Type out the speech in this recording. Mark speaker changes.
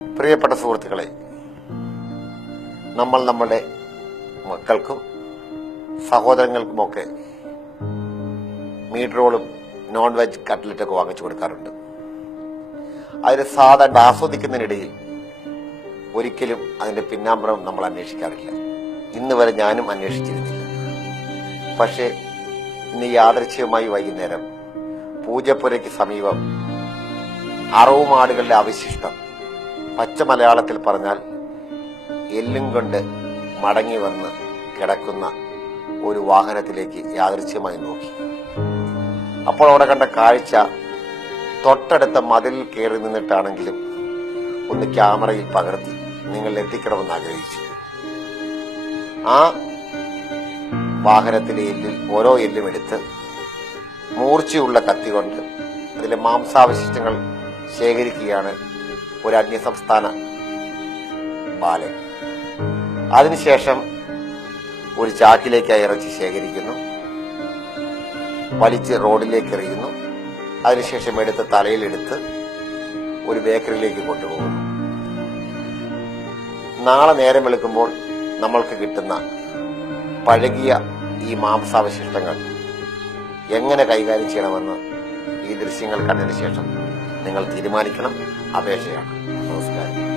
Speaker 1: പ്രിയപ്പെട്ട സുഹൃത്തുക്കളെ നമ്മൾ നമ്മുടെ മക്കൾക്കും സഹോദരങ്ങൾക്കുമൊക്കെ മീറ്റ് റോളും നോൺ വെജ് കട്ട്ലറ്റൊക്കെ വാങ്ങിച്ചു കൊടുക്കാറുണ്ട്. അതിന് സാധാരണ ആസ്വദിക്കുന്നതിനിടയിൽ ഒരിക്കലും അതിന്റെ പിന്നാമ്പുറം നമ്മൾ അന്വേഷിക്കാറില്ല. ഇന്ന് വരെ ഞാനും അന്വേഷിച്ചിരുന്നില്ല. പക്ഷേ ഇന്ന് യാദൃച്ഛികമായി വൈകുന്നേരം പൂജപ്പുരയ്ക്ക് സമീപം അറവുമാടുകളുടെ അവശിഷ്ടം പച്ച മലയാളത്തിൽ പറഞ്ഞാൽ എല്ലും കൊണ്ട് മടങ്ങി വന്ന് കിടക്കുന്ന ഒരു വാഹനത്തിലേക്ക് യാദൃശ്യമായി നോക്കി. അപ്പോൾ അവിടെ കണ്ട കാഴ്ച തൊട്ടടുത്ത മതിലിൽ കയറി നിന്നിട്ടാണെങ്കിലും ഒന്ന് ക്യാമറയിൽ പകർത്തി നിങ്ങൾ എത്തിക്കണമെന്ന് ആഗ്രഹിച്ചു. ആ വാഹനത്തിലെ എല്ലിൽ ഓരോ എല്ലും എടുത്ത് മൂർച്ചയുള്ള കത്തി കൊണ്ട് അതിലെ മാംസാവശിഷ്ടങ്ങൾ ശേഖരിക്കുകയാണ് ഒരു അന്യസംസ്ഥാന ബാലൻ. അതിനുശേഷം ഒരു ചാക്കിലേക്കായി ഇറച്ചി ശേഖരിക്കുന്നു. വലിച്ച് റോഡിലേക്ക് എറിയുന്നു. അതിനുശേഷം എടുത്ത് തലയിലെടുത്ത് ഒരു ബേക്കറിയിലേക്ക് കൊണ്ടുപോകുന്നു. നാളെ നേരം വെളുക്കുമ്പോൾ നമ്മൾക്ക് കിട്ടുന്ന പഴകിയ ഈ മാംസാവശിഷ്ടങ്ങൾ എങ്ങനെ കൈകാര്യം ചെയ്യണമെന്ന് ഈ ദൃശ്യങ്ങൾ കണ്ടതിന് ശേഷം നിങ്ങൾ തീരുമാനിക്കണം. അപേക്ഷയാണ് നമസ്കാരം.